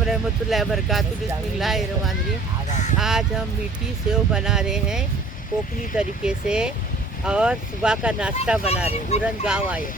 अलैकुम रहमतुल्लाहि व बरकातुहू। बिस्मिल्लाहिर्रहमानिर्रहीम। आज हम मीठी सेव बना रहे हैं कोकनी तरीके से और सुबह का नाश्ता बना रहे हैं। उरन गाँव आए।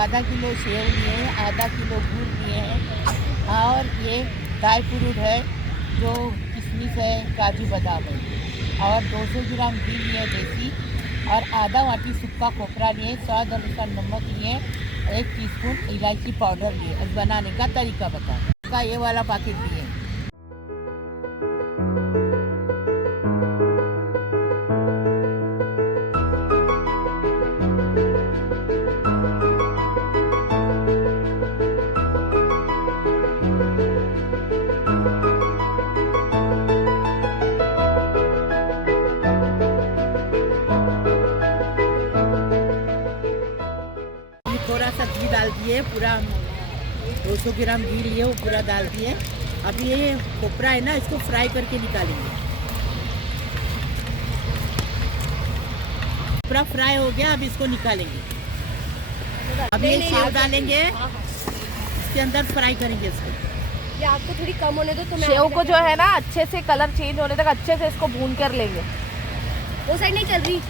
आधा किलो सेव लिए हैं, आधा किलो गुड़ लिए हैं और ये ड्राई फ्रूट है जो किशमिश है, काजू बादाम है और 200 ग्राम घी लिए देसी और आधा वाटी सूखा खोपरा लिए, स्वाद अनुसार नमक लिए, 1 टीस्पून इलायची पाउडर लिए। अब बनाने का तरीका बता इसका। ये वाला पैकेट लिए थोड़ा सा घी डाल दिए, पूरा 200 ग्राम घी लिए वो पूरा डाल दिए। अब ये खोपरा है ना, इसको फ्राई करके निकालेंगे। पूरा फ्राई हो गया, अब इसको निकालेंगे। अब ये सेव डालेंगे, इसके अंदर फ्राई करेंगे इसको। ये आपको थोड़ी कम होने दो। तो सेव को जो है ना अच्छे से कलर चेंज होने तक अच्छे से इसको भून कर लेंगे। वो साइड नहीं चल रही।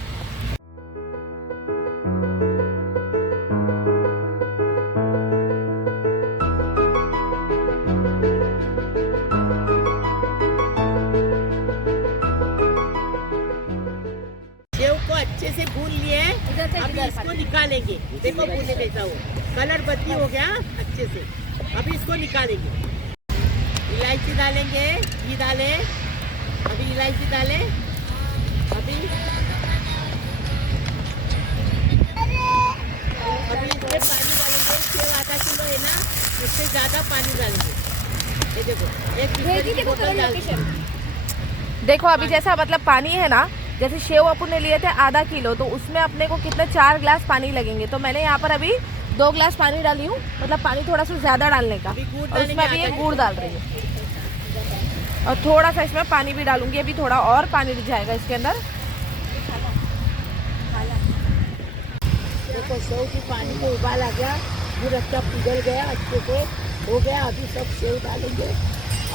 सेव को अच्छे से भून लिए, अभी इसको निकालेंगे। देखो भूनने कैसा हो, कलर बदली हो गया अच्छे से। अभी इसको निकालेंगे। इलायची डालेंगे, घी डाले, अभी इलायची डाले, अभी इसमें पानी डालेंगे। सेव आधा किलो है ना, उससे ज़्यादा पानी डालेंगे। ये देखो, एक लीटर की बोतल डाल। देखो अभी जैसा मतलब पानी है ना, जैसे सेव अपन ने लिए थे आधा किलो, तो उसमें अपने को कितने 4 ग्लास पानी लगेंगे। तो मैंने यहाँ पर अभी 2 ग्लास पानी डाली हूँ, मतलब पानी थोड़ा सा ज़्यादा डालने का। और उसमें अभी ये गुड़ डाल रही हूँ और थोड़ा सा इसमें पानी भी डालूंगी। अभी थोड़ा और पानी दिख जाएगा इसके अंदर। देखो सेव की पानी को उबाल आ गया, गुड़ अच्छा पिघल गया, अच्छे से हो गया। अभी सब सेव डालेंगे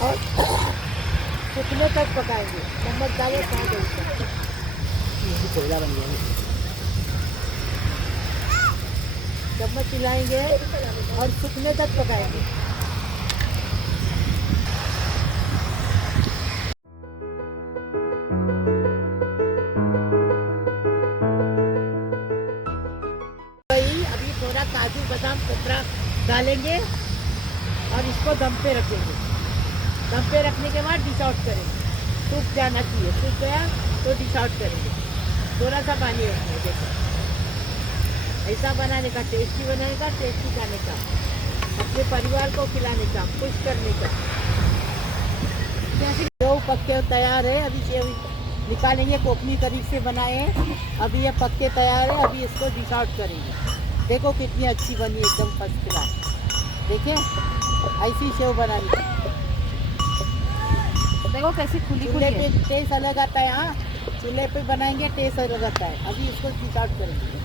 और कितने तक पकाएंगे। नमक डालो, चम्मच हिलाएंगे और सूखने तक पकाएंगे। अभी थोड़ा काजू बादाम खोपरा डालेंगे और इसको दम पे रखेंगे। दम पे रखने के बाद डिश आउट करेंगे। सूख जाना चाहिए, सूख गया तो डिश आउट करेंगे। थोड़ा सा पानी रखना। देखो ऐसा बनाने का, टेस्टी बनाने का, टेस्टी खाने का, अपने परिवार को खिलाने का, खुश करने का। सेव पक्के तैयार है। अभी सेव निकालेंगे, कोकनी तरीके से बनाए हैं। अभी ये पक्के तैयार है, अभी इसको डिश आउट करेंगे। देखो कितनी अच्छी बनी, एकदम फर्स्ट क्लास। देखिए ऐसी सेव बनानी। देखो कैसी खुली चूल्हे पे टेस्ट अलग आता है। हाँ, चूल्हे पे बनाएंगे, टेस्ट अलग आता है। अभी इसको डिश आउट करेंगे।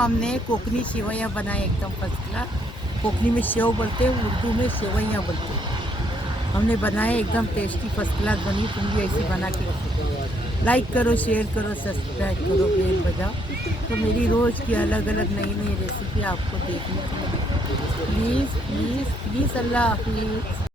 हमने कोकनी सेवइयाँ बनाए, एकदम फर्स्ट क्लास। कोकनी में सेव बोलते हैं, उर्दू में सेवइयाँ बोलते हैं। हमने बनाए, एकदम टेस्टी फर्स्ट क्लास बनी। तुम भी ऐसी बना के लाइक करो, शेयर करो, सब्सक्राइब करो, बेल बजाओ, तो मेरी रोज़ की अलग अलग नई नई रेसिपी आपको देखने को मिले। प्लीज़ प्लीज़ प्लीज़, अल्लाह हाफिज़।